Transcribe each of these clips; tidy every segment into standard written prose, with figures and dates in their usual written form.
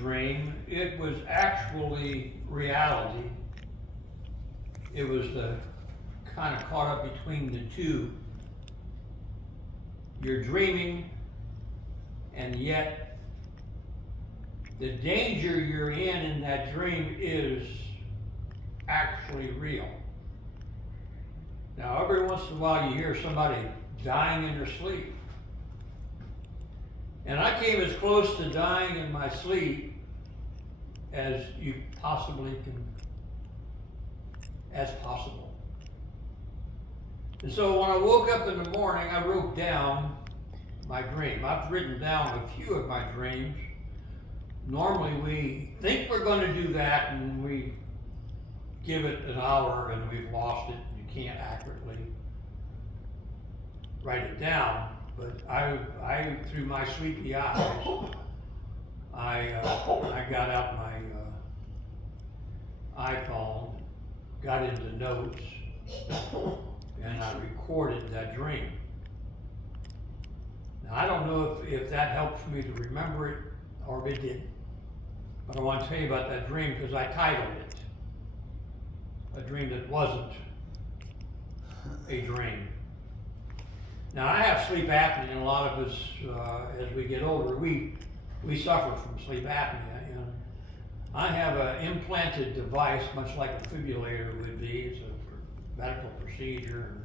dream, it was actually reality. It was the kind of caught up between the two. You're dreaming, and yet the danger you're in that dream is actually real. Now, every once in a while you hear somebody dying in their sleep. And I came as close to dying in my sleep as you possibly can, as possible. And so when I woke up in the morning, I wrote down my dream. I've written down a few of my dreams. Normally we think we're going to do that and we give it an hour and we've lost it. You can't accurately write it down. But I through my sleepy eyes, I got out my iPhone, got into notes, and I recorded that dream. Now, I don't know if that helps me to remember it or if it didn't. But I want to tell you about that dream because I titled it a dream that wasn't a dream. Now, I have sleep apnea, and a lot of us, as we get older, we suffer from sleep apnea. And I have an implanted device, much like a defibrillator would be. It's a medical procedure.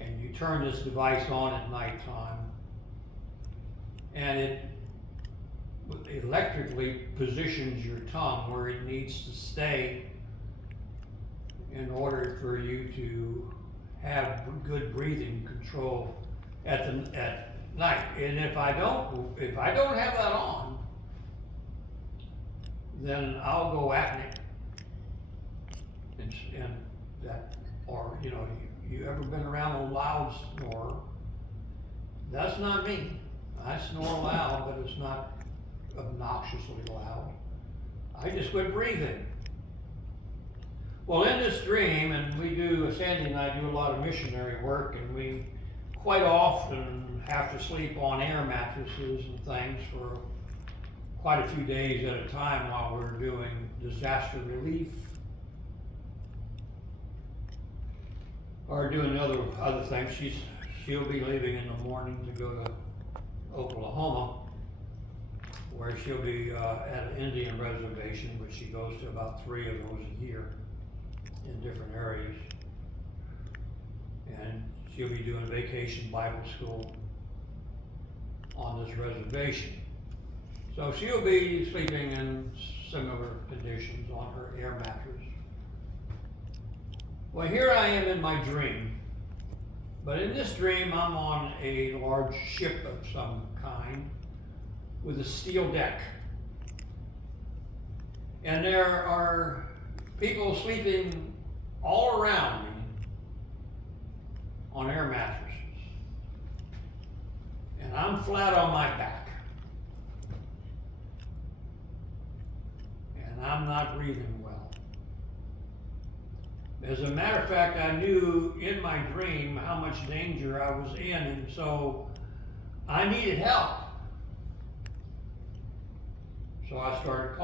And you turn this device on at nighttime, and it electrically positions your tongue where it needs to stay in order for you to have good breathing control at night. And if I don't have that on, then I'll go apneic. And that, or you ever been around a loud snorer? That's not me. I snore loud, but it's not obnoxiously loud. I just quit breathing. Well, in this dream, and Sandy and I do a lot of missionary work, and we quite often have to sleep on air mattresses and things for quite a few days at a time while we're doing disaster relief or doing other things. She'll be leaving in the morning to go to Oklahoma, where she'll be at an Indian reservation, which she goes to about 3 of those a year in different areas. And she'll be doing vacation Bible school on this reservation. So she'll be sleeping in similar conditions on her air mattress. Well, here I am in my dream. But in this dream, I'm on a large ship of some kind with a steel deck. And there are people sleeping all around me on air mattresses. And I'm flat on my back. And I'm not breathing well. As a matter of fact, I knew in my dream how much danger I was in, and so I needed help. So I started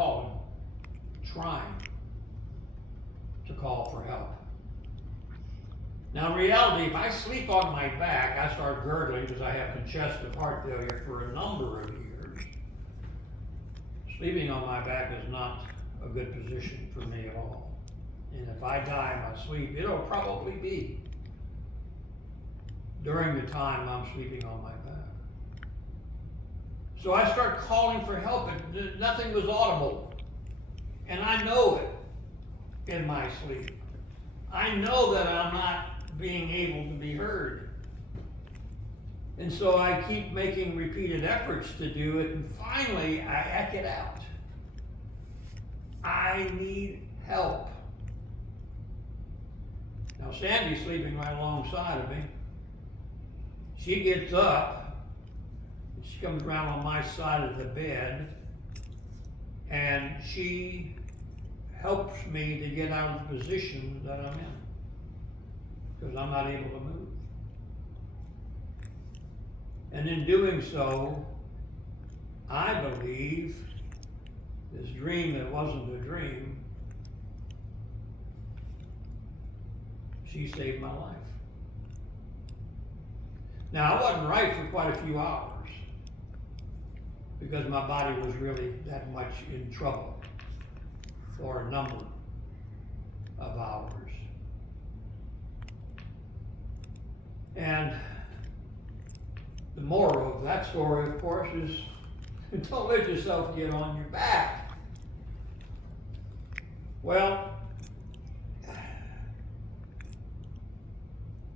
trying to call for help. Now in reality, if I sleep on my back, I start gurgling because I have congestive heart failure for a number of years. Sleeping on my back is not a good position for me at all. And if I die in my sleep, it'll probably be during the time I'm sleeping on my back. So I start calling for help, and nothing was audible. And I know it in my sleep. I know that I'm not being able to be heard. And so I keep making repeated efforts to do it, and finally I act it out. I need help. Now Sandy's sleeping right alongside of me. She gets up, and she comes around on my side of the bed, and she helps me to get out of the position that I'm in, because I'm not able to move. And in doing so, I believe this dream that wasn't a dream, she saved my life. Now, I wasn't right for quite a few hours because my body was really that much in trouble for a number of hours. And the moral of that story, of course, is don't let yourself get on your back. Well,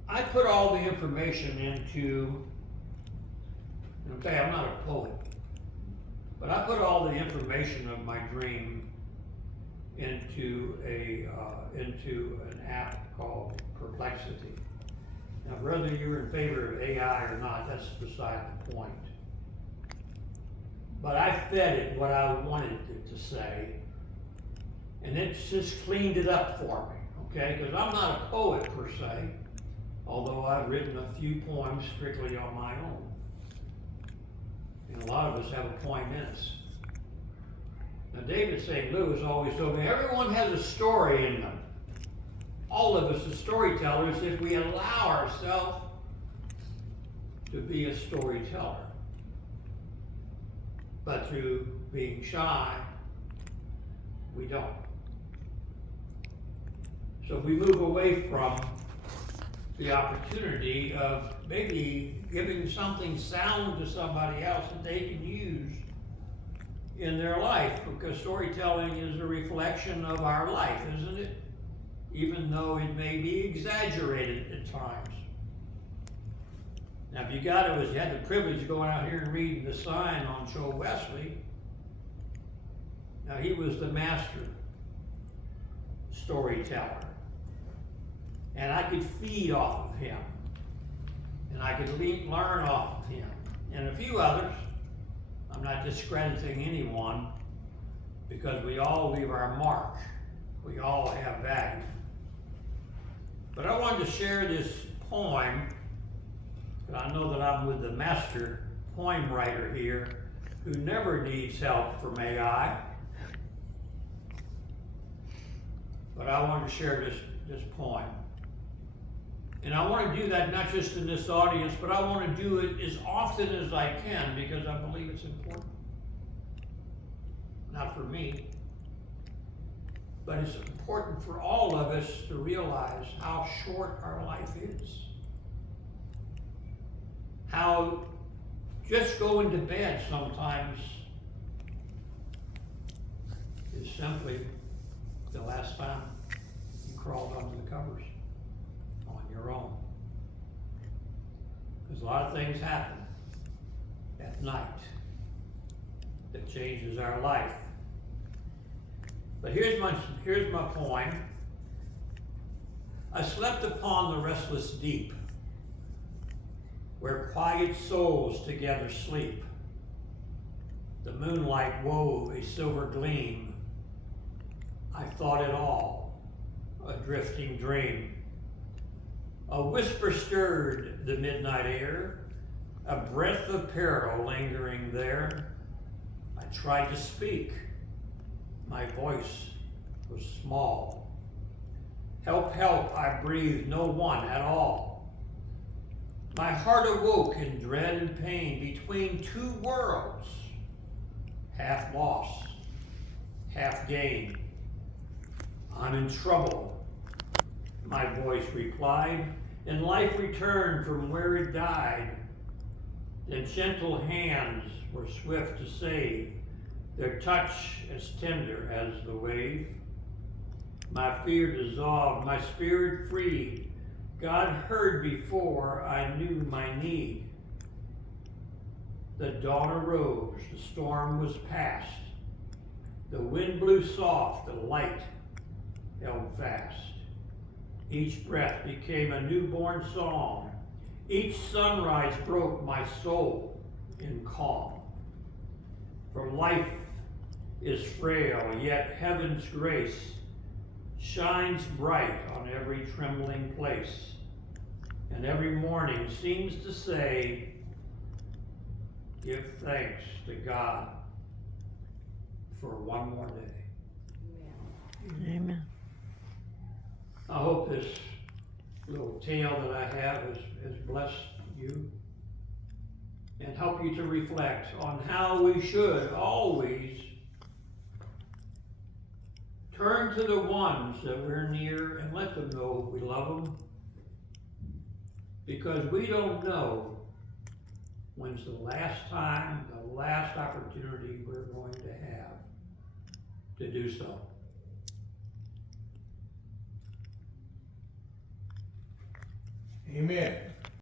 I put all the information into, okay, I'm not a poet, but I put all the information of my dream into an app called Perplexity. Now, whether you're in favor of AI or not, that's beside the point. But I fed it what I wanted it to say, and it's just cleaned it up for me, okay? Because I'm not a poet per se, although I've written a few poems strictly on my own. And a lot of us have a poem in us. Now, David St. Louis always told me, everyone has a story in them. All of us are storytellers if we allow ourselves to be a storyteller. But through being shy, we don't. So we move away from the opportunity of maybe giving something sound to somebody else that they can use in their life, because storytelling is a reflection of our life, isn't it? Even though it may be exaggerated at times. Now, if you had the privilege of going out here and reading the sign on Joe Wesley, now he was the master storyteller. And I could feed off of him. And I could learn off of him. And a few others. I'm not discrediting anyone, because we all leave our mark. We all have value. But I wanted to share this poem, because I know that I'm with the master poem writer here, who never needs help from AI. But I wanted to share this poem. And I want to do that not just in this audience, but I want to do it as often as I can, because I believe it's important. Not for me, but it's important for all of us to realize how short our life is. How just going to bed sometimes is simply the last time you crawled under the covers on your own. Because a lot of things happen at night that changes our life. But here's my poem. I slept upon the restless deep, where quiet souls together sleep. The moonlight wove a silver gleam. I thought it all a drifting dream. A whisper stirred the midnight air, a breath of peril lingering there. I tried to speak. My voice was small. Help, help, I breathed no one at all. My heart awoke in dread and pain between two worlds, half loss, half gain. I'm in trouble, my voice replied, and life returned from where it died. Then gentle hands were swift to save, their touch as tender as the wave. My fear dissolved, my spirit freed. God heard before I knew my need. The dawn arose, the storm was past. The wind blew soft, the light held fast. Each breath became a newborn song. Each sunrise broke my soul in calm. For life is frail, yet heaven's grace shines bright on every trembling place, and every morning seems to say, give thanks to God for one more day. Amen. I hope this little tale that I have has blessed you and help you to reflect on how we should always turn to the ones that we're near and let them know we love them, because we don't know when's the last time, the last opportunity we're going to have to do so. Amen.